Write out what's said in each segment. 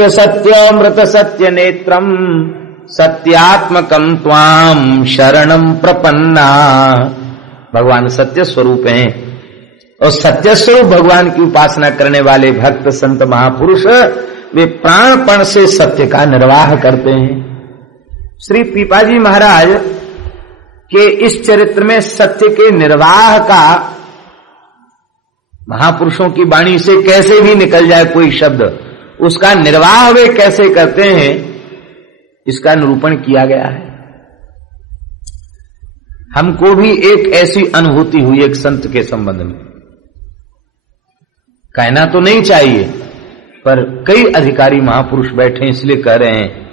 सत्यामृत सत्य नेत्रम सत्यात्मकम त्वाम शरणम प्रपन्ना। भगवान सत्य स्वरूप हैं और सत्य स्वरूप भगवान की उपासना करने वाले भक्त संत महापुरुष वे प्राणपण से सत्य का निर्वाह करते हैं। श्री पीपाजी महाराज के इस चरित्र में सत्य के निर्वाह का महापुरुषों की वाणी से कैसे भी निकल जाए कोई शब्द, उसका निर्वाह वे कैसे करते हैं, इसका निरूपण किया गया है। हमको भी एक ऐसी अनुभूति हुई एक संत के संबंध में, कहना तो नहीं चाहिए पर कई अधिकारी महापुरुष बैठे इसलिए कह रहे हैं।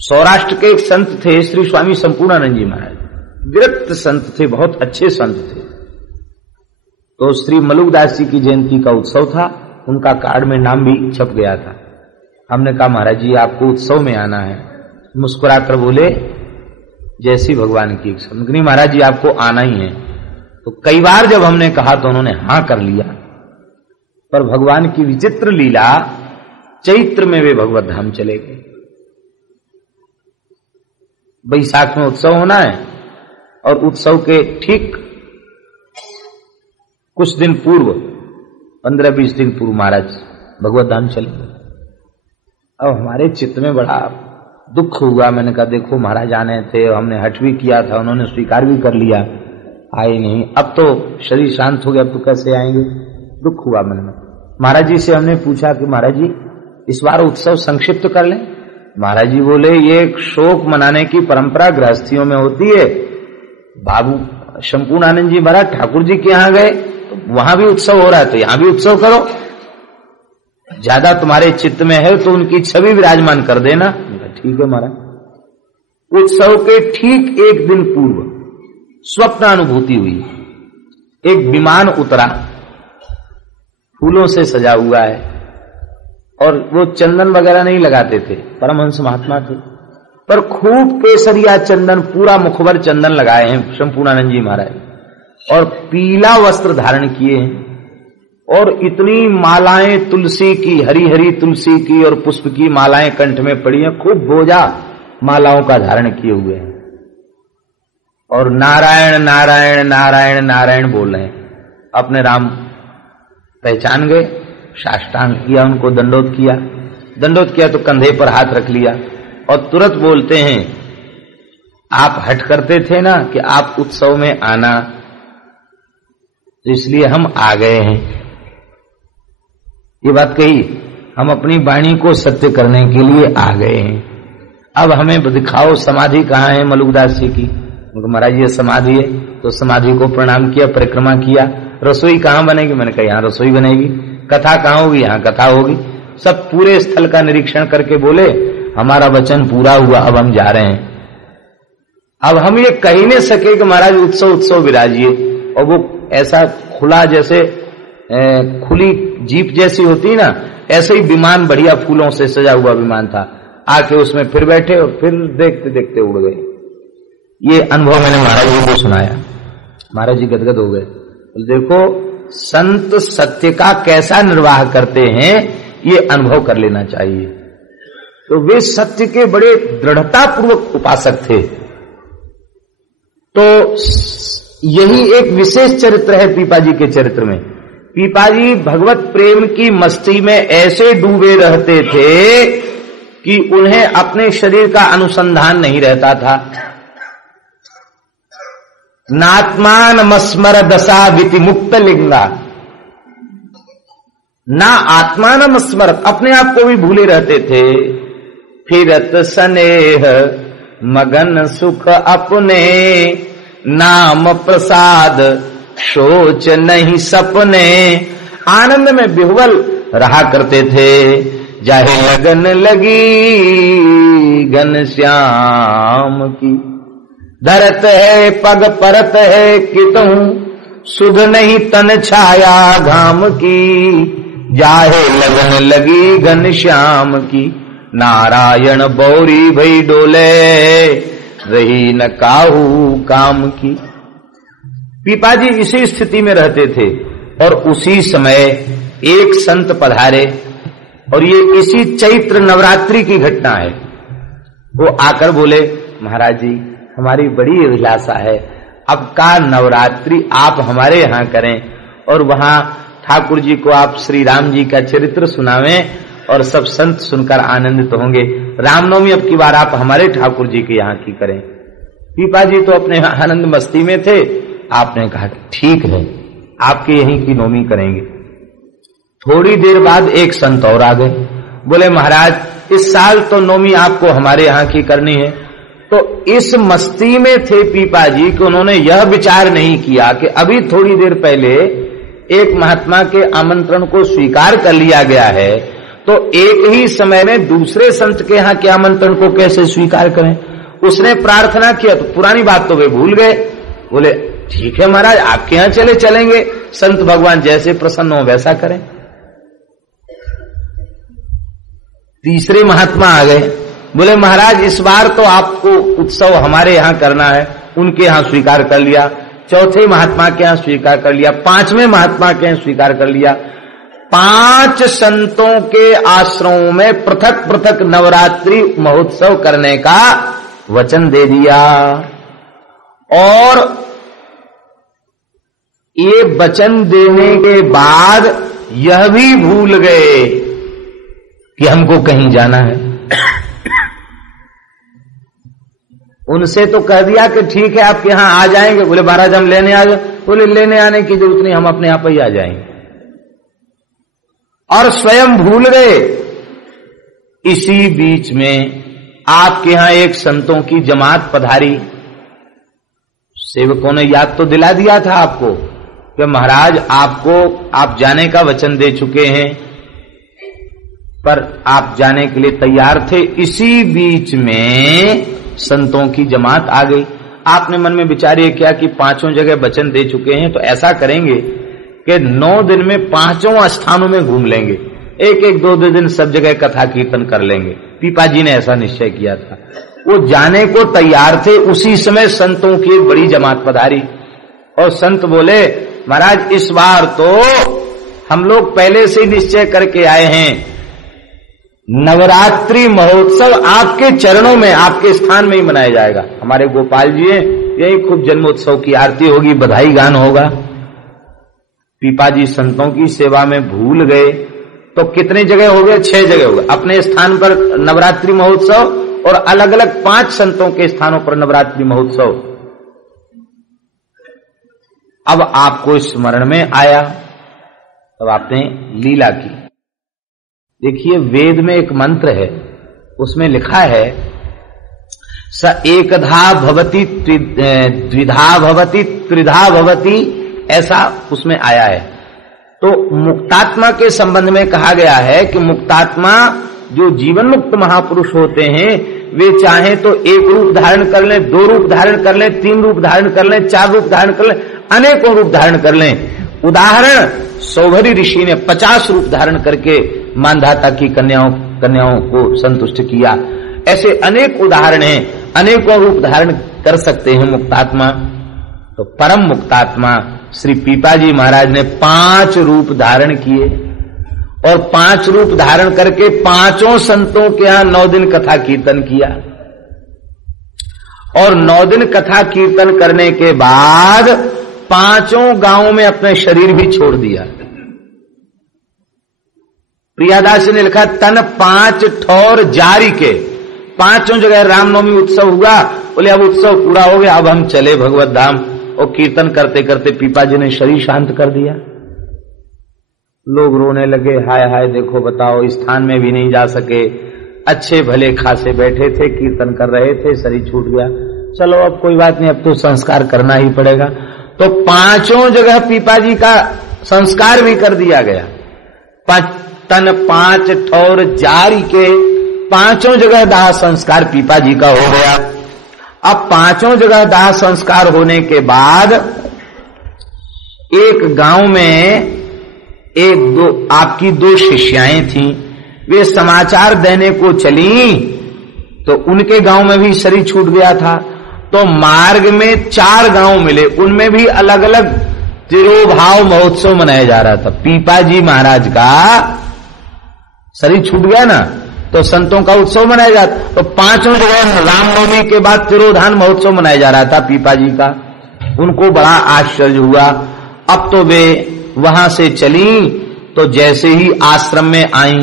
सौराष्ट्र के एक संत थे श्री स्वामी संपूर्णानंद जी महाराज, विरक्त संत थे, बहुत अच्छे संत थे। तो श्री मलुकदास जी की जयंती का उत्सव था, उनका कार्ड में नाम भी छप गया था। हमने कहा महाराज जी आपको उत्सव में आना है। मुस्कुराकर बोले जैसी भगवान की इच्छा। नहीं महाराज जी आपको आना ही है। तो कई बार जब हमने कहा तो उन्होंने हां कर लिया। पर भगवान की विचित्र लीला, चैत्र में वे भगवत धाम चले गए। बैसाख में उत्सव होना है और उत्सव के ठीक कुछ दिन पूर्व 15-20 दिन पूर्व महाराज भगवत धाम चले गए। अब हमारे चित्त में बड़ा दुख हुआ। मैंने कहा देखो महाराज आने थे, हमने हठ भी किया था, उन्होंने स्वीकार भी कर लिया, आए नहीं। अब तो शरीर शांत हो गया, अब तो कैसे आएंगे। दुख हुआ मन में। महाराज जी से हमने पूछा कि महाराज जी इस बार उत्सव संक्षिप्त कर लें। महाराज जी बोले ये शोक मनाने की परंपरा गृहस्थियों में होती है। बाबू संपूर्णानंद जी महाराज ठाकुर जी के यहां गए तो वहां भी उत्सव हो रहा है, तो यहां भी उत्सव करो। ज्यादा तुम्हारे चित्त में है तो उनकी छवि विराजमान कर देना। ठीक है महाराज। उत्सव के ठीक एक दिन पूर्व स्वप्न अनुभूति हुई। एक विमान उतरा, फूलों से सजा हुआ है और वो चंदन वगैरह नहीं लगाते थे, परमहंस महात्मा थे, पर खूब केसरिया चंदन, पूरा मुखबर चंदन लगाए हैं संपूर्णानंद जी महाराज, और पीला वस्त्र धारण किए हैं और इतनी मालाएं तुलसी की, हरी हरी तुलसी की और पुष्प की मालाएं कंठ में पड़ी हैं, खूब बोझा मालाओं का धारण किए हुए हैं और नारायण नारायण नारायण नारायण बोल रहे हैं। अपने राम पहचान गए, साष्टांग किया, उनको दंडोत किया। दंडोत किया तो कंधे पर हाथ रख लिया और तुरंत बोलते हैं आप हट करते थे ना कि आप उत्सव में आना, तो इसलिए हम आ गए हैं। ये बात कही, हम अपनी वाणी को सत्य करने के लिए आ गए हैं। अब हमें दिखाओ समाधि कहाँ है मलुकदास जी की। महाराज ये समाधि है, तो समाधि को प्रणाम किया, परिक्रमा किया। रसोई कहाँ बनेगी? मैंने कहा यहाँ रसोई बनेगी। कथा कहाँ होगी? यहाँ कथा होगी। सब पूरे स्थल का निरीक्षण करके बोले हमारा वचन पूरा हुआ, अब हम जा रहे हैं। अब हम ये कह ही नहीं सके कि महाराज उत्सव उत्सव विराजिए, और वो ऐसा खुला, जैसे खुली जीप जैसी होती ना, ऐसे ही विमान बढ़िया फूलों से सजा हुआ विमान था। आके उसमें फिर बैठे और फिर देखते देखते उड़ गए। ये अनुभव मैंने महाराज जी को सुनाया। महाराज जी गदगद हो गए। देखो संत सत्य का कैसा निर्वाह करते हैं, ये अनुभव कर लेना चाहिए। तो वे सत्य के बड़े दृढ़ता पूर्वक उपासक थे। तो यही एक विशेष चरित्र है पीपाजी के चरित्र में। पीपाजी भगवत प्रेम की मस्ती में ऐसे डूबे रहते थे कि उन्हें अपने शरीर का अनुसंधान नहीं रहता था। नात्मान मस्मर दशा विति मुक्त लिंगा, ना आत्मान मस्मरत, अपने आप को भी भूले रहते थे। फिरत स्नेह मगन सुख अपने, नाम प्रसाद सोच नहीं सपने। आनंद में विह्वल रहा करते थे। जाहे लगन लगी घनश्याम की, धरत है पग परत है कितहूं, सुध नहीं तन छाया घाम की। जाहे लगन लगी घनश्याम की, नारायण बौरी भई डोले, रही न काहू काम की। पीपाजी इसी स्थिति में रहते थे और उसी समय एक संत पधारे और ये इसी चैत्र नवरात्रि की घटना है। वो आकर बोले, महाराज जी हमारी बड़ी अभिलाषा है, अब का नवरात्रि आप हमारे यहाँ करें और वहां ठाकुर जी को आप श्री राम जी का चरित्र सुनावें और सब संत सुनकर आनंदित होंगे। रामनवमी अब की बार आप हमारे ठाकुर जी के यहाँ की करें। पीपा जी तो अपने आनंद मस्ती में थे। आपने कहा ठीक है, आपके यहीं की नवमी करेंगे। थोड़ी देर बाद एक संत और आ गए, बोले महाराज इस साल तो नवमी आपको हमारे यहाँ की करनी है। तो इस मस्ती में थे पीपा जी कि उन्होंने यह विचार नहीं किया कि अभी थोड़ी देर पहले एक महात्मा के आमंत्रण को स्वीकार कर लिया गया है, तो एक ही समय में दूसरे संत के यहाँ के आमंत्रण को कैसे स्वीकार करें। उसने प्रार्थना किया तो पुरानी बात तो वे भूल गए। बोले ठीक है महाराज आपके यहाँ चलेंगे, संत भगवान जैसे प्रसन्न हो वैसा करें। तीसरे महात्मा आ गए, बोले महाराज इस बार तो आपको उत्सव हमारे यहाँ करना है। उनके यहाँ स्वीकार कर लिया। चौथे महात्मा के यहाँ स्वीकार कर लिया। पांचवें महात्मा के यहाँ स्वीकार कर लिया। 5 संतों के आश्रमों में पृथक पृथक नवरात्रि महोत्सव करने का वचन दे दिया। और ये वचन देने के बाद यह भी भूल गए कि हमको कहीं जाना है। उनसे तो कह दिया कि ठीक है आपके यहां आ जाएंगे। बोले महाराज हम लेने आ जाए। बोले लेने आने की जरूरत नहीं, हम अपने आप ही आ जाएंगे। और स्वयं भूल गए। इसी बीच में आपके यहां एक संतों की जमात पधारी। सेवकों ने याद तो दिला दिया था आपको कि महाराज आपको आप जाने का वचन दे चुके हैं, पर आप जाने के लिए तैयार थे। इसी बीच में संतों की जमात आ गई। आपने मन में विचार ये किया कि 5 जगह वचन दे चुके हैं, तो ऐसा करेंगे कि 9 दिन में 5 स्थानों में घूम लेंगे। एक 2 दिन सब जगह कथा कीर्तन कर लेंगे। पीपा जी ने ऐसा निश्चय किया था। वो जाने को तैयार थे। उसी समय संतों की एक बड़ी जमात पधारी और संत बोले महाराज इस बार तो हम लोग पहले से निश्चय करके आए हैं, नवरात्रि महोत्सव आपके चरणों में आपके स्थान में ही मनाया जाएगा। हमारे गोपाल जी हैं, यही खूब जन्मोत्सव की आरती होगी, बधाई गान होगा। पीपा जी संतों की सेवा में भूल गए। तो कितने जगह हो गए? 6 जगह हो गए। अपने स्थान पर नवरात्रि महोत्सव और अलग अलग 5 संतों के स्थानों पर नवरात्रि महोत्सव। अब आपको स्मरण में आया, तब आपने लीला की। देखिए वेद में एक मंत्र है, उसमें लिखा है स एकधा भवति द्विधा भवति त्रिधा भवति, ऐसा उसमें आया है। तो मुक्तात्मा के संबंध में कहा गया है कि मुक्तात्मा जो जीवन मुक्त महापुरुष होते हैं वे चाहे तो 1 रूप धारण कर लें, 2 रूप धारण कर लें, 3 रूप धारण कर लें, 4 रूप धारण कर लें, अनेकों रूप धारण कर लें। उदाहरण सौभरी ऋषि ने 50 रूप धारण करके मानधाता की कन्याओं को संतुष्ट किया। ऐसे अनेक उदाहरण हैं, अनेकों रूप धारण कर सकते हैं मुक्तात्मा। तो परम मुक्तात्मा श्री पीपा जी महाराज ने 5 रूप धारण किए और 5 रूप धारण करके 5 संतों के यहां 9 दिन कथा कीर्तन किया। और 9 दिन कथा कीर्तन करने के बाद 5 गांवों में अपने शरीर भी छोड़ दिया। प्रियादास ने लिखा तन 5 ठौर जारी के। 5 जगह रामनवमी उत्सव हुआ। बोले अब उत्सव पूरा हो गया, अब हम चले भगवत धाम। और कीर्तन करते करते पीपा जी ने शरीर शांत कर दिया। लोग रोने लगे, हाय हाय देखो बताओ, स्थान में भी नहीं जा सके, अच्छे भले खासे बैठे थे, कीर्तन कर रहे थे, शरीर छूट गया। चलो अब कोई बात नहीं, अब तो संस्कार करना ही पड़ेगा। तो 5 जगह पीपा जी का संस्कार भी कर दिया गया। तन 5 ठौर जारी के 5 जगह दाह संस्कार पीपा जी का हो गया। अब 5 जगह दाह संस्कार होने के बाद एक गांव में आपकी 2 शिष्याएं थीं, वे समाचार देने को चली। तो उनके गांव में भी शरीर छूट गया था। तो मार्ग में 4 गांव मिले, उनमें भी अलग अलग तिरोभाव महोत्सव मनाया जा रहा था। पीपा जी महाराज का शरीर छूट गया ना, तो संतों का उत्सव मनाया जाता। तो 5 जगह रामनवमी के बाद तिरोधान महोत्सव मनाया जा रहा था पीपा जी का। उनको बड़ा आश्चर्य हुआ। अब तो वे वहां से चली, तो जैसे ही आश्रम में आई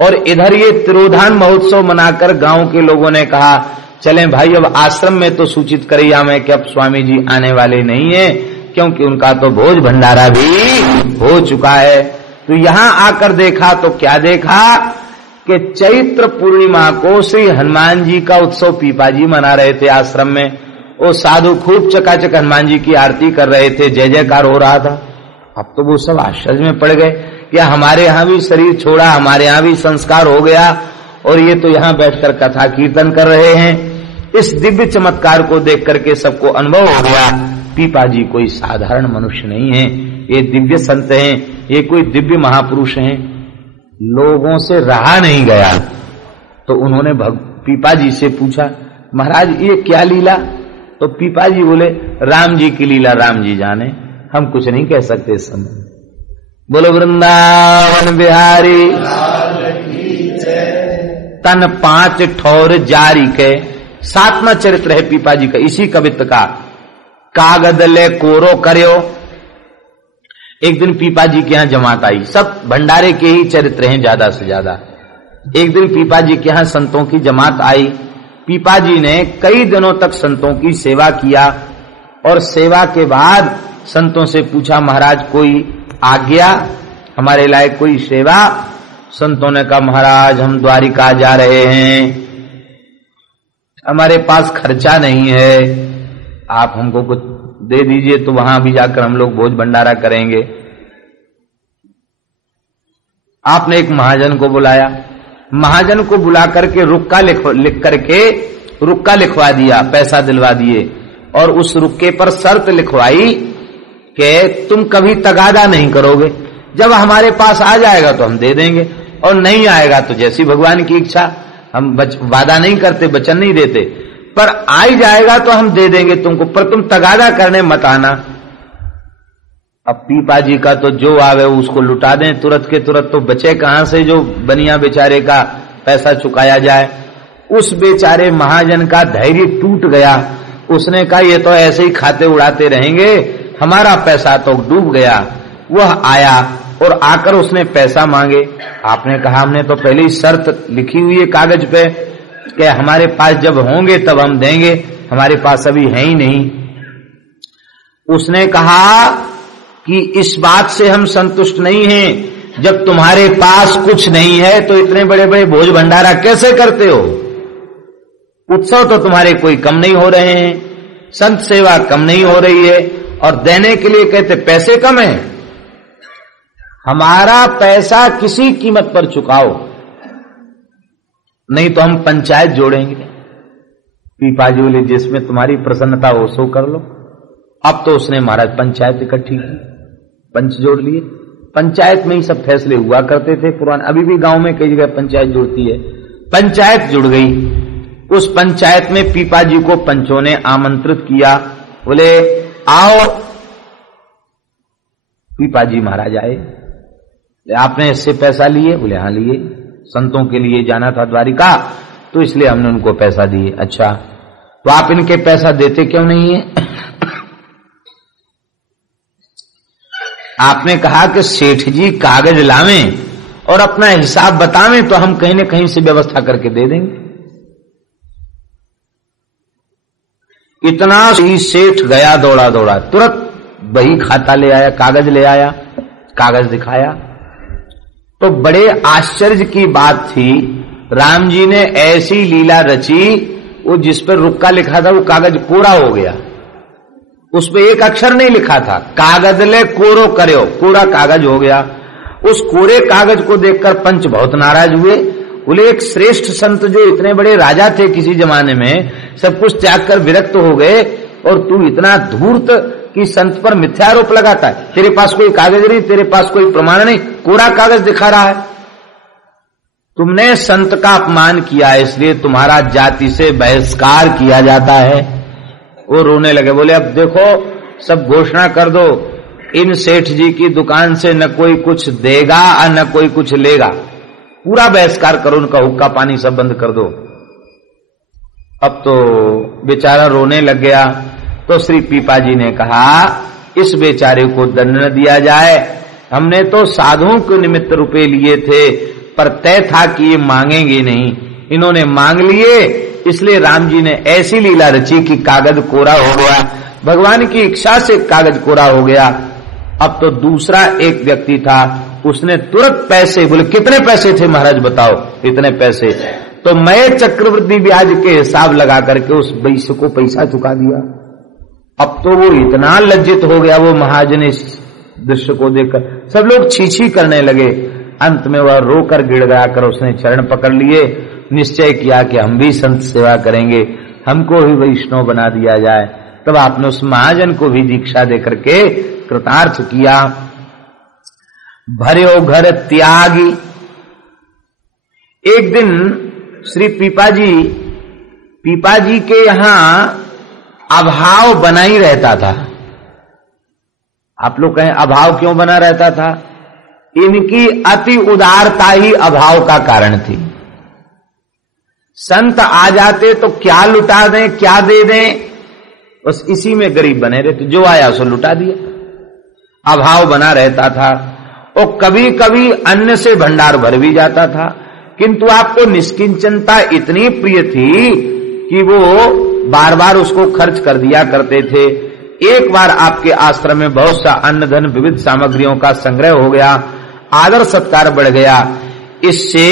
और इधर ये तिरोधान महोत्सव मनाकर गांव के लोगों ने कहा चलें भाई अब आश्रम में तो सूचित करिए हमें कि अब स्वामी जी आने वाले नहीं है, क्योंकि उनका तो भोज भंडारा भी हो चुका है। तो यहां आकर देखा तो क्या देखा कि चैत्र पूर्णिमा को श्री हनुमान जी का उत्सव पीपा जी मना रहे थे आश्रम में। वो साधु खूब चकाचक हनुमान जी की आरती कर रहे थे, जय जयकार हो रहा था। अब तो वो सब आश्चर्य में पड़ गए कि हमारे यहां भी शरीर छोड़ा, हमारे यहां भी संस्कार हो गया और ये तो यहां बैठकर कथा कीर्तन कर रहे हैं। इस दिव्य चमत्कार को देख करके सबको अनुभव हो गया पीपा जी कोई साधारण मनुष्य नहीं है, ये दिव्य संत हैं, ये कोई दिव्य महापुरुष हैं। लोगों से रहा नहीं गया, तो उन्होंने पीपा जी से पूछा महाराज ये क्या लीला? तो पीपा जी बोले राम जी की लीला राम जी जाने, हम कुछ नहीं कह सकते इस समय। बोलो वृंदावन बिहारी तन 5 ठौर जारी के। 7वां चरित्र है पीपा जी का इसी कवित्व का। कागद ले कोरो करियो। एक दिन पीपा जी के यहां जमात आई, सब भंडारे के ही चरित्र हैं ज्यादा से ज्यादा। एक दिन पीपा जी के यहां संतों की जमात आई। पीपा जी ने कई दिनों तक संतों की सेवा किया और सेवा के बाद संतों से पूछा महाराज कोई आज्ञा, हमारे लायक कोई सेवा? संतों ने कहा महाराज हम द्वारिका जा रहे हैं, हमारे पास खर्चा नहीं है, आप हमको कुछ दे दीजिए तो वहां भी जाकर हम लोग भोज भंडारा करेंगे। आपने एक महाजन को बुलाया, महाजन को बुला करके रुक्का लिख करके रुक्का लिखवा दिया, पैसा दिलवा दिए और उस रुक्के पर शर्त लिखवाई कि तुम कभी तगादा नहीं करोगे, जब हमारे पास आ जाएगा तो हम दे देंगे और नहीं आएगा तो जैसी भगवान की इच्छा। हम वादा नहीं करते, वचन नहीं देते, पर आ ही जाएगा तो हम दे देंगे तुमको, पर तुम तगादा करने मत आना। अब पीपा जी का तो जो आवे उसको लुटा दें तुरंत के तुरंत, तो बचे कहां से जो बनिया बेचारे का पैसा चुकाया जाए। उस बेचारे महाजन का धैर्य टूट गया। उसने कहा ये तो ऐसे ही खाते उड़ाते रहेंगे, हमारा पैसा तो डूब गया। वह आया और आकर उसने पैसा मांगे। आपने कहा हमने तो पहले ही शर्त लिखी हुई है कागज पे कि हमारे पास जब होंगे तब हम देंगे, हमारे पास अभी है ही नहीं। उसने कहा कि इस बात से हम संतुष्ट नहीं हैं, जब तुम्हारे पास कुछ नहीं है तो इतने बड़े बड़े भोज भंडारा कैसे करते हो? उत्सव तो तुम्हारे कोई कम नहीं हो रहे हैं, संत सेवा कम नहीं हो रही है और देने के लिए कहते पैसे कम है। हमारा पैसा किसी कीमत पर चुकाओ, नहीं तो हम पंचायत जोड़ेंगे। पीपा जी बोले जिसमें तुम्हारी प्रसन्नता हो सो कर लो। अब तो उसने महाराज पंचायत इकट्ठी की, पंच जोड़ लिए। पंचायत में ही सब फैसले हुआ करते थे पुराने, अभी भी गांव में कई जगह पंचायत जुड़ती है। पंचायत जुड़ गई। उस पंचायत में पीपा जी को पंचों ने आमंत्रित किया, बोले आओ। पीपा जी महाराज आए। आपने इससे पैसा लिए? बोले हाँ लिए, संतों के लिए जाना था द्वारिका तो इसलिए हमने उनको पैसा दिए। अच्छा तो आप इनके पैसा देते क्यों नहीं है? आपने कहा कि सेठ जी कागज लावें और अपना हिसाब बतावें तो हम कहीं न कहीं से व्यवस्था करके दे देंगे। इतना ही सेठ गया दौड़ा दौड़ा, तुरंत बही खाता ले आया, कागज ले आया, कागज दिखाया। तो बड़े आश्चर्य की बात थी, राम जी ने ऐसी लीला रची, वो जिस पर रुक्का लिखा था वो कागज कोरा हो गया, उस पे एक अक्षर नहीं लिखा था। कागज ले कोरो करो, कोरा कागज हो गया। उस कोरे कागज को देखकर पंच बहुत नाराज हुए। बोले एक श्रेष्ठ संत जो इतने बड़े राजा थे किसी जमाने में, सब कुछ त्याग कर विरक्त हो गए और तू इतना धूर्त कि संत पर मिथ्यारोप लगाता है। तेरे पास कोई कागज नहीं, तेरे पास कोई प्रमाण नहीं, कोरा कागज दिखा रहा है। तुमने संत का अपमान किया, इसलिए तुम्हारा जाति से बहिष्कार किया जाता है। वो रोने लगे, बोले अब देखो सब घोषणा कर दो, इन सेठ जी की दुकान से न कोई कुछ देगा और न कोई कुछ लेगा। पूरा बहिष्कार करो, उनका हुक्का पानी सब बंद कर दो। अब तो बेचारा रोने लग गया। तो श्री पीपाजी ने कहा इस बेचारे को दंड न दिया जाए, हमने तो साधुओं के निमित्त रुपए लिए थे, पर तय था कि ये मांगेंगे नहीं, इन्होंने मांग लिए, इसलिए राम जी ने ऐसी लीला रची कि कागज कोरा हो गया, भगवान की इच्छा से कागज कोरा हो गया। अब तो दूसरा एक व्यक्ति था, उसने तुरंत पैसे, बोले कितने पैसे थे महाराज बताओ, इतने पैसे, तो मैं चक्रवृद्धि ब्याज के हिसाब लगा करके उस वैश्य को पैसा चुका दिया। अब तो वो इतना लज्जित हो गया, वो महाजन इस दृश्य को देखकर सब लोग छीछी करने लगे। अंत में वह रोकर गिड़गिड़ा कर उसने चरण पकड़ लिए, निश्चय किया कि हम भी संत सेवा करेंगे, हमको ही वैष्णव बना दिया जाए। तब आपने उस महाजन को भी दीक्षा देकर के कृतार्थ किया। भर्यो घर त्यागी। एक दिन श्री पीपाजी के यहां अभाव बना ही रहता था। आप लोग कहें अभाव क्यों बना रहता था? इनकी अति उदारता ही अभाव का कारण थी। संत आ जाते तो क्या लुटा दें, क्या दे दें, बस इसी में गरीब बने रहते, जो आया सो लुटा दिया। अभाव बना रहता था और कभी कभी अन्न से भंडार भर भी जाता था, किंतु आपको निष्किंचनता इतनी प्रिय थी कि वो बार बार उसको खर्च कर दिया करते थे। एक बार आपके आश्रम में बहुत सा अन्न धन विविध सामग्रियों का संग्रह हो गया, आदर सत्कार बढ़ गया। इससे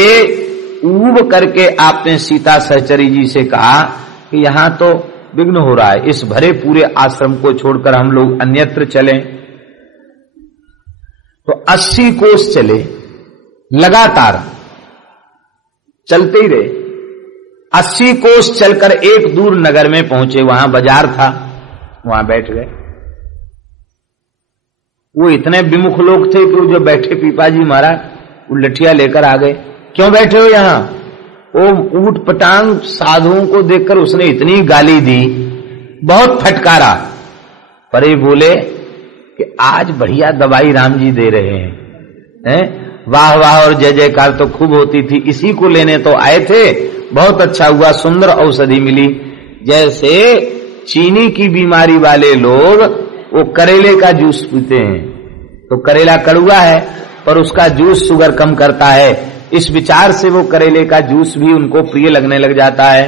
ऊब करके आपने सीता सहचरी जी से कहा कि यहां तो विघ्न हो रहा है, इस भरे पूरे आश्रम को छोड़कर हम लोग अन्यत्र चलें। तो 80 कोस चले, लगातार चलते ही रहे। 80 कोस चलकर एक दूर नगर में पहुंचे, वहां बाजार था, वहां बैठ गए। वो इतने विमुख लोग थे कि जो बैठे पीपाजी महाराज वो लठिया लेकर आ गए। क्यों बैठे हो यहां? वो ऊट पटांग साधुओं को देखकर उसने इतनी गाली दी, बहुत फटकारा। पर ये बोले कि आज बढ़िया दवाई राम जी दे रहे हैं, वाह वाह और जय जयकार तो खूब होती थी, इसी को लेने तो आए थे, बहुत अच्छा हुआ, सुंदर औषधि मिली। जैसे चीनी की बीमारी वाले लोग वो करेले का जूस पीते हैं, तो करेला कड़वा है पर उसका जूस शुगर कम करता है, इस विचार से वो करेले का जूस भी उनको प्रिय लगने लग जाता है।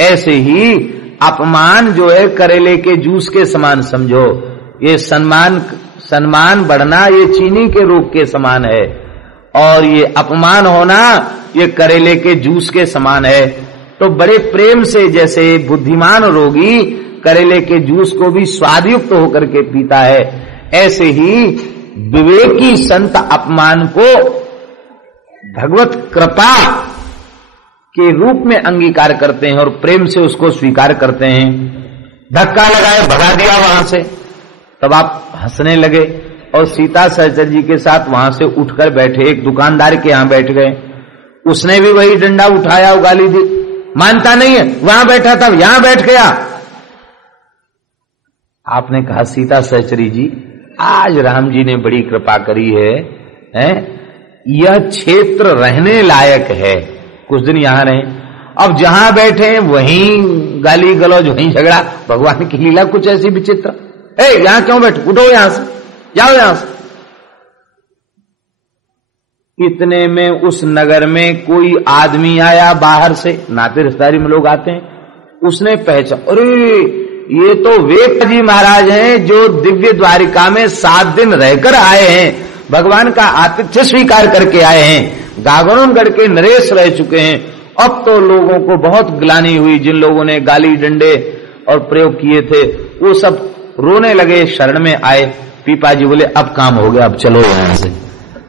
ऐसे ही अपमान जो है करेले के जूस के समान समझो, ये सम्मान बढ़ना ये चीनी के रोग के समान है, और ये अपमान होना ये करेले के जूस के समान है। तो बड़े प्रेम से जैसे बुद्धिमान रोगी करेले के जूस को भी स्वादयुक्त होकर के पीता है, ऐसे ही विवेकी संत अपमान को भगवत कृपा के रूप में अंगीकार करते हैं और प्रेम से उसको स्वीकार करते हैं। धक्का लगाए, भगा दिया वहां से, तब आप हंसने लगे और सीता सहचर जी के साथ वहां से उठकर बैठे, एक दुकानदार के यहां बैठ गए। उसने भी वही डंडा उठाया, गाली दी, मानता नहीं है, वहां बैठा था यहां बैठ गया। आपने कहा सीता सहचरी जी, आज राम जी ने बड़ी कृपा करी है, यह क्षेत्र रहने लायक है, कुछ दिन यहां रहे। अब जहां बैठे हैं वहीं गाली गलौज, वहीं झगड़ा। भगवान की लीला कुछ ऐसी विचित्र। यहां क्यों बैठे, उठो यहां से, जाओ यहां से। इतने में उस नगर में कोई आदमी आया बाहर से, नाते रिश्तेदारी में लोग आते हैं, उसने पहचान, अरे ये तो वे जी महाराज हैं जो दिव्य द्वारिका में 7 दिन रहकर आए हैं, भगवान का आतिथ्य स्वीकार करके आए हैं, गागरोनगढ़ के नरेश रह चुके हैं। अब तो लोगों को बहुत ग्लानि हुई, जिन लोगों ने गाली डंडे और प्रयोग किए थे वो सब रोने लगे, शरण में आए। पीपाजी बोले अब काम हो गया, अब चलो यहां से।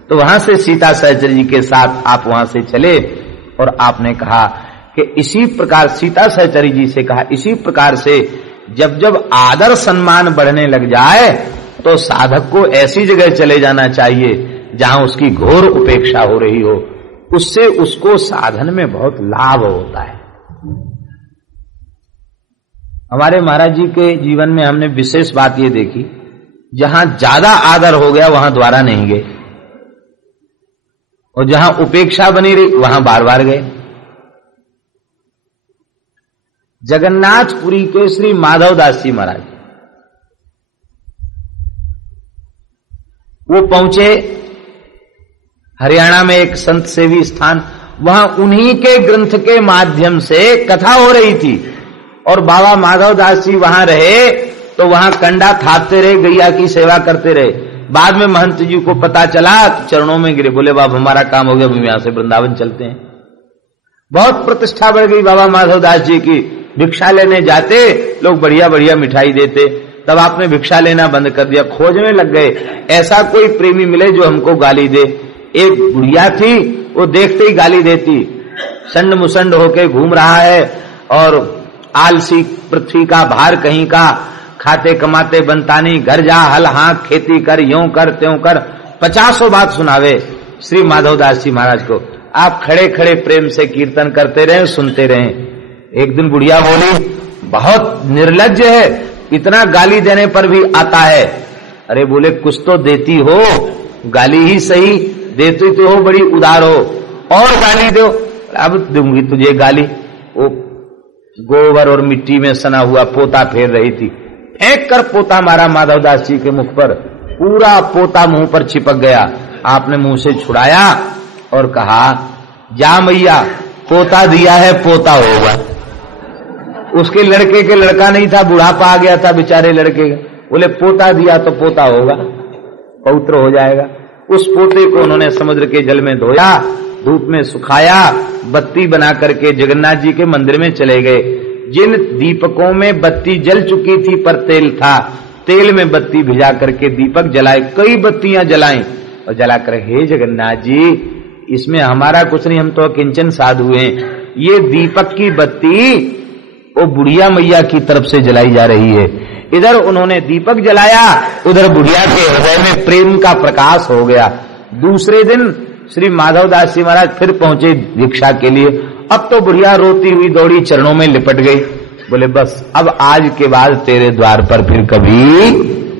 तो वहां से सीता सहचर जी के साथ आप वहां से चले और आपने कहा कि इसी प्रकार, सीता सहचरी जी से कहा, इसी प्रकार से जब जब आदर सम्मान बढ़ने लग जाए तो साधक को ऐसी जगह चले जाना चाहिए जहां उसकी घोर उपेक्षा हो रही हो, उससे उसको साधन में बहुत लाभ होता है। हमारे महाराज जी के जीवन में हमने विशेष बात ये देखी, जहां ज्यादा आदर हो गया वहां द्वारा नहीं गए, और जहां उपेक्षा बनी रही वहां बार बार गए। जगन्नाथपुरी के श्री माधव दास जी महाराज वो पहुंचे हरियाणा में एक संत सेवी स्थान, वहां उन्हीं के ग्रंथ के माध्यम से कथा हो रही थी और बाबा माधव दास जी वहां रहे तो वहां कंडा थापते रहे, गैया की सेवा करते रहे। बाद में महंत जी को पता चला तो चरणों में गिरे, बोले बाबा हमारा काम हो गया, हम यहां से वृंदावन चलते हैं। बहुत प्रतिष्ठा बढ़ गई बाबा माधव दास जी की। भिक्षा लेने जाते लोग बढ़िया बढ़िया मिठाई देते, तब आपने भिक्षा लेना बंद कर दिया, खोजने लग गए ऐसा कोई प्रेमी मिले जो हमको गाली दे। एक बुढ़िया थी, वो देखते ही गाली देती, संड मुसंड होके घूम रहा है और आलसी पृथ्वी का भार कहीं का, खाते कमाते बनता नहीं, घर जा हल हाँक खेती कर, यूं कर त्यों कर, 50 बात सुनावे श्री माधव दास जी महाराज को। आप खड़े खड़े प्रेम से कीर्तन करते रहे, सुनते रहे। एक दिन बुढ़िया बोली, बहुत निर्लज्ज है, इतना गाली देने पर भी आता है। अरे बोले कुछ तो देती हो, गाली ही सही, देती तो हो, बड़ी उदार हो, और गाली दो। अब दूंगी तुझे गाली। वो गोबर और मिट्टी में सना हुआ पोता फेर रही थी, फेंक कर पोता मारा माधव दास जी के मुख पर, पूरा पोता मुंह पर चिपक गया। आपने मुंह से छुड़ाया और कहा, जा मैया पोता दिया है पोता होगा। उसके लड़के के लड़का नहीं था, बुढ़ापा आ गया था बेचारे लड़के का, बोले पोता दिया तो पोता होगा, पवित्र हो जाएगा। उस पोते को उन्होंने समुद्र के जल में धोया, धूप में सुखाया, बत्ती बना करके जगन्नाथ जी के मंदिर में चले गए। जिन दीपकों में बत्ती जल चुकी थी पर तेल था, तेल में बत्ती भिजा करके दीपक जलाए, कई बत्तियां जलाई और जलाकर, हे जगन्नाथ जी इसमें हमारा कुछ नहीं, हम तो किंचन साधु हैं, ये दीपक की बत्ती वो बुढ़िया मैया की तरफ से जलाई जा रही है। इधर उन्होंने दीपक जलाया, उधर बुढ़िया के हृदय में प्रेम का प्रकाश हो गया। दूसरे दिन श्री माधव दास जी महाराज फिर पहुंचे भिक्षा के लिए। अब तो बुढ़िया रोती हुई दौड़ी चरणों में लिपट गई, बोले बस अब आज के बाद तेरे द्वार पर फिर कभी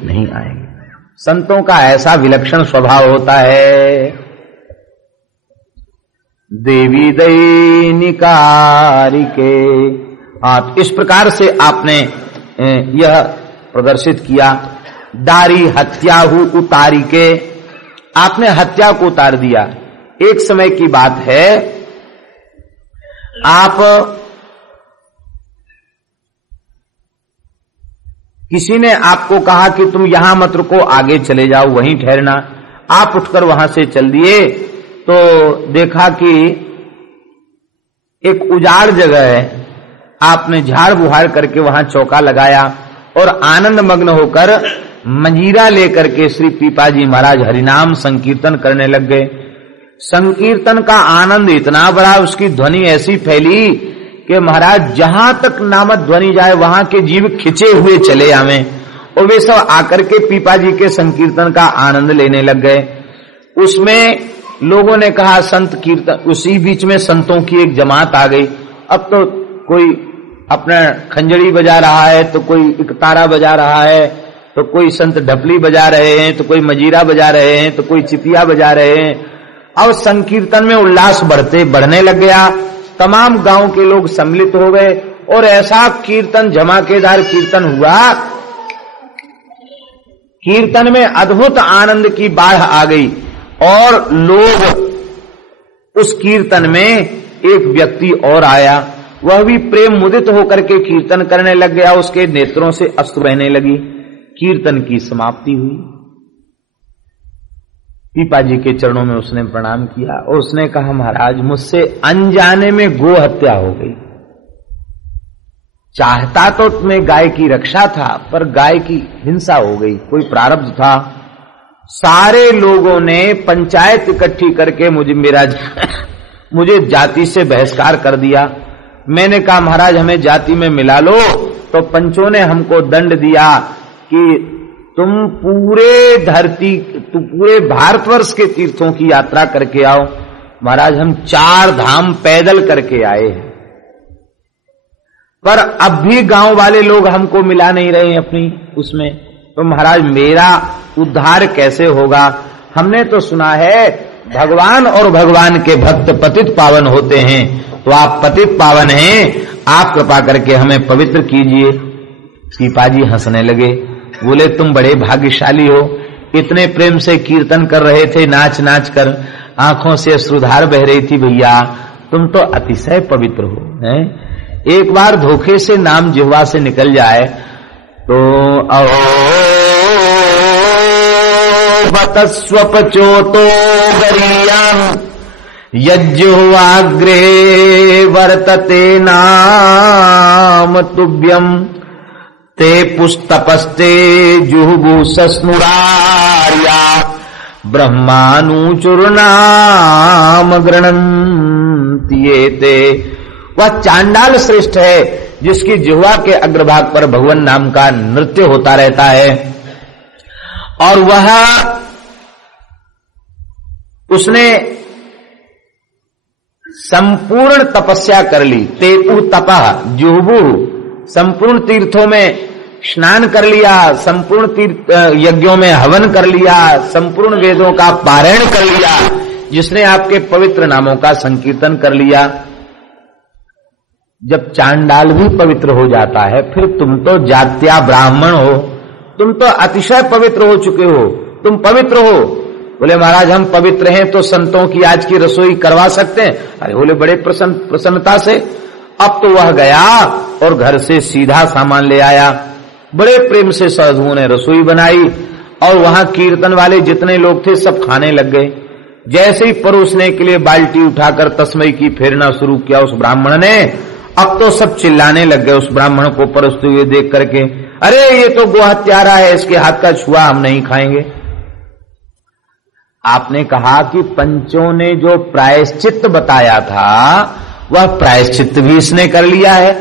नहीं आएंगे। संतों का ऐसा विलक्षण स्वभाव होता है। देवी दैनिकारिके, इस प्रकार से आपने यह प्रदर्शित किया। दारी हत्याहु उतारी के, आपने हत्या को उतार दिया। एक समय की बात है, आप किसी ने आपको कहा कि तुम यहां मत रुको, आगे चले जाओ, वहीं ठहरना। आप उठकर वहां से चल दिए तो देखा कि एक उजाड़ जगह है। आपने झाड़ बुहार करके वहां चौका लगाया और आनंद मग्न होकर मंजीरा लेकर के श्री पीपाजी महाराज हरिनाम संकीर्तन करने लग गए। संकीर्तन का आनंद इतना बड़ा, उसकी ध्वनि ऐसी फैली कि महाराज जहां तक नामक ध्वनि जाए वहां के जीव खिंचे हुए चले आवे और वे सब आकर के पीपाजी के संकीर्तन का आनंद लेने लग गए। उसमें लोगों ने कहा संत कीर्तन, उसी बीच में संतों की एक जमात आ गई। अब तो कोई अपना खंजड़ी बजा रहा है, तो कोई इकतारा बजा रहा है, तो कोई संत ढपली बजा रहे हैं, तो कोई मजीरा बजा रहे हैं, तो कोई चिपिया बजा रहे हैं। अब संकीर्तन में उल्लास बढ़ने लग गया। तमाम गांव के लोग सम्मिलित हो गए और ऐसा कीर्तन, धमाकेदार कीर्तन हुआ। कीर्तन में अद्भुत आनंद की बाढ़ आ गई और लोग, उस कीर्तन में एक व्यक्ति और आया, वह भी प्रेम मुदित होकर के कीर्तन करने लग गया। उसके नेत्रों से अश्रु बहने लगी। कीर्तन की समाप्ति हुई। पीपाजी के चरणों में उसने प्रणाम किया और उसने कहा, महाराज मुझसे अनजाने में गो हत्या हो गई। चाहता तो तुम्हें गाय की रक्षा था, पर गाय की हिंसा हो गई, कोई प्रारब्ध था। सारे लोगों ने पंचायत इकट्ठी करके मुझे जाति से बहिष्कार कर दिया। मैंने कहा महाराज हमें जाति में मिला लो, तो पंचों ने हमको दंड दिया कि तुम पूरे भारतवर्ष के तीर्थों की यात्रा करके आओ। महाराज हम 4 धाम पैदल करके आए हैं, पर अब भी गांव वाले लोग हमको मिला नहीं रहे हैं अपनी उसमें, तो महाराज मेरा उद्धार कैसे होगा? हमने तो सुना है भगवान और भगवान के भक्त पतित पावन होते हैं, तो आप पतित पावन हैं, आप कृपा करके हमें पवित्र कीजिए। पीपाजी हंसने लगे, बोले तुम बड़े भाग्यशाली हो, इतने प्रेम से कीर्तन कर रहे थे, नाच नाच कर आंखों से अश्रुधार बह रही थी, भैया तुम तो अतिशय पवित्र हो हैं? एक बार धोखे से नाम जिह्वा से निकल जाए तो बतस्वपचोतो गरियां यज्जुवाग्रे वर्तते नाम तुभ्यं ते पुस्तपस्ते जुहुगु सस्नुरार्या ब्रह्मानुचुर्नाम गृणन्त्येते। वह चांडाल श्रेष्ठ है जिसकी जिह्वा के अग्रभाग पर भगवान नाम का नृत्य होता रहता है, और वह उसने संपूर्ण तपस्या कर ली। तेपु तपः जुहबु, संपूर्ण तीर्थों में स्नान कर लिया, संपूर्ण तीर्थ यज्ञों में हवन कर लिया, संपूर्ण वेदों का पारायण कर लिया, जिसने आपके पवित्र नामों का संकीर्तन कर लिया। जब चांडाल भी पवित्र हो जाता है, फिर तुम तो जात्या ब्राह्मण हो, तुम तो अतिशय पवित्र हो चुके हो, तुम पवित्र हो। बोले महाराज हम पवित्र हैं तो संतों की आज की रसोई करवा सकते हैं? अरे बोले बड़े प्रसन्नता से। अब तो वह गया और घर से सीधा सामान ले आया, बड़े प्रेम से साधुओं ने रसोई बनाई, और वहां कीर्तन वाले जितने लोग थे सब खाने लग गए। जैसे ही परोसने के लिए बाल्टी उठाकर तस्मई की फेरना शुरू किया उस ब्राह्मण ने, अब तो सब चिल्लाने लग गए उस ब्राह्मण को परोसते हुए देख करके, अरे ये तो गोहत्यारा है, इसके हाथ का छुआ हम नहीं खाएंगे। आपने कहा कि पंचों ने जो प्रायश्चित बताया था वह प्रायश्चित भी इसने कर लिया है,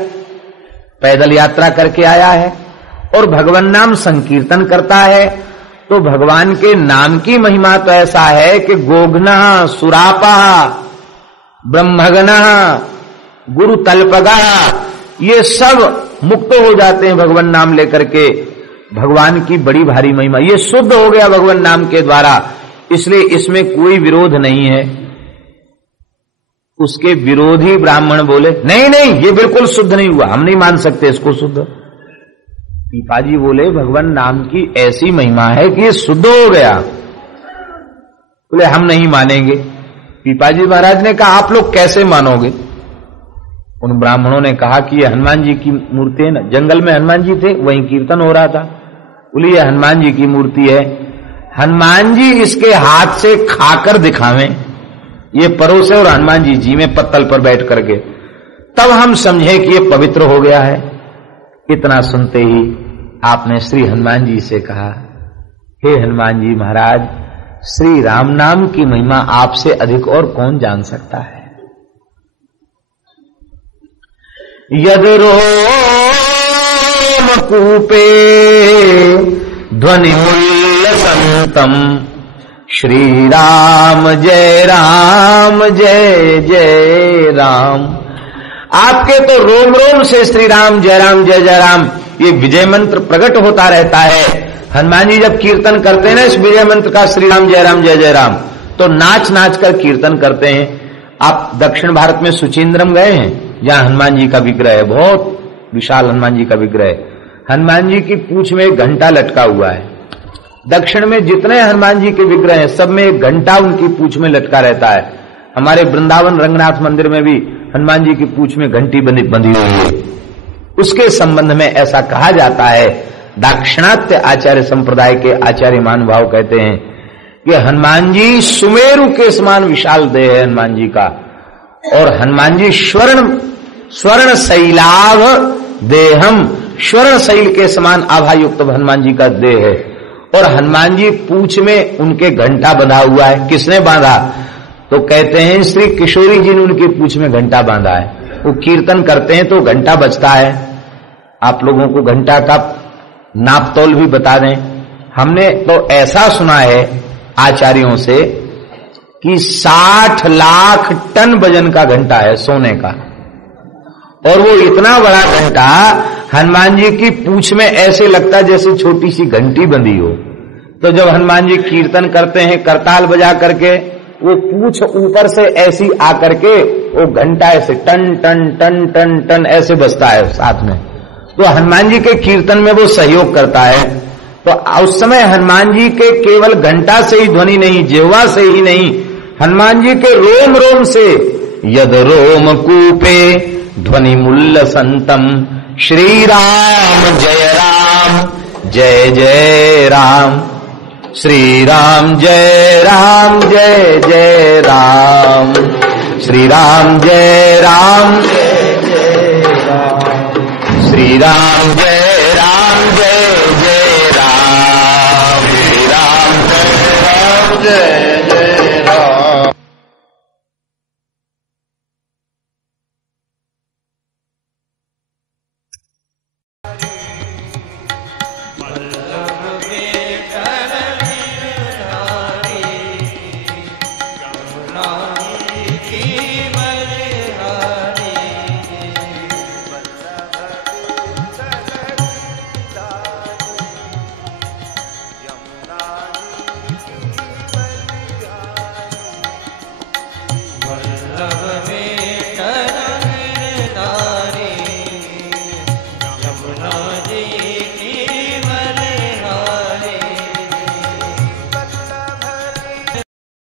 पैदल यात्रा करके आया है और भगवान नाम संकीर्तन करता है। तो भगवान के नाम की महिमा तो ऐसा है कि गोघ्ना सुरापा ब्रह्मगना गुरु तल्पगा ये सब मुक्त हो जाते हैं भगवान नाम लेकर के। भगवान की बड़ी भारी महिमा, ये शुद्ध हो गया भगवान नाम के द्वारा, इसलिए इसमें कोई विरोध नहीं है। उसके विरोधी ब्राह्मण बोले नहीं नहीं ये बिल्कुल शुद्ध नहीं हुआ, हम नहीं मान सकते इसको शुद्ध। पीपाजी बोले भगवान नाम की ऐसी महिमा है कि ये शुद्ध हो गया। बोले हम नहीं मानेंगे। पीपाजी महाराज ने कहा आप लोग कैसे मानोगे? उन ब्राह्मणों ने कहा कि ये हनुमान जी की मूर्ति है ना, जंगल में हनुमान जी थे, वहीं कीर्तन हो रहा था। बोले ये हनुमान जी की मूर्ति है, हनुमान जी इसके हाथ से खाकर दिखावें, ये परोसे और हनुमान जी जी में पत्तल पर बैठ करके, तब हम समझे कि ये पवित्र हो गया है। इतना सुनते ही आपने श्री हनुमान जी से कहा, हे हनुमान जी महाराज, श्री राम नाम की महिमा आपसे अधिक और कौन जान सकता है। यद रोम कूपे ध्वनि मूल्य संतम श्री राम जय जय जय राम। आपके तो रोम रोम से श्री राम जय जय राम ये विजय मंत्र प्रकट होता रहता है। हनुमान जी जब कीर्तन करते हैं ना इस विजय मंत्र का, श्री राम जय जय राम, तो नाच नाच कर कीर्तन करते हैं। आप दक्षिण भारत में सुचिंद्रम गए हैं, जहां हनुमान जी का विग्रह है, बहुत विशाल हनुमान जी का विग्रह है। हनुमान जी की पूंछ में एक घंटा लटका हुआ है। दक्षिण में जितने हनुमान जी के विग्रह हैं सब में एक घंटा उनकी पूंछ में लटका रहता है। हमारे वृंदावन रंगनाथ मंदिर में भी हनुमान जी की पूंछ में घंटी बंधी हुई है। उसके संबंध में ऐसा कहा जाता है, दाक्षिणात्य आचार्य संप्रदाय के आचार्य महानुभाव कहते हैं कि हनुमान जी सुमेरु के समान विशाल देह है हनुमान जी का, और हनुमान जी स्वर्ण शैलाभ देहम, स्वर्ण शैल के समान आभा युक्त हनुमान जी का देह है। और हनुमान जी पूंछ में उनके घंटा बंधा हुआ है। किसने बांधा? तो कहते हैं श्री किशोरी जी ने उनकी पूंछ में घंटा बांधा है। वो कीर्तन करते हैं तो घंटा बजता है। आप लोगों को घंटा का नापतोल भी बता दें, हमने तो ऐसा सुना है आचार्यों से कि 60 लाख टन वजन का घंटा है सोने का, और वो इतना बड़ा घंटा हनुमान जी की पूंछ में ऐसे लगता है जैसे छोटी सी घंटी बंधी हो। तो जब हनुमान जी कीर्तन करते हैं करताल बजा करके, वो पूछ ऊपर से ऐसी आकर के वो घंटा ऐसे टन टन टन टन टन ऐसे बजता है साथ में। तो हनुमान जी के कीर्तन में वो सहयोग करता है। तो उस समय हनुमान जी के केवल घंटा से ही ध्वनि नहीं, जिह्वा से ही नहीं, हनुमान जी के रोम रोम से यद रोम कूपे ध्वनि मूल्य संतम श्री राम जय जय राम, श्री राम जय जय राम, श्री राम जय राम, श्री राम जय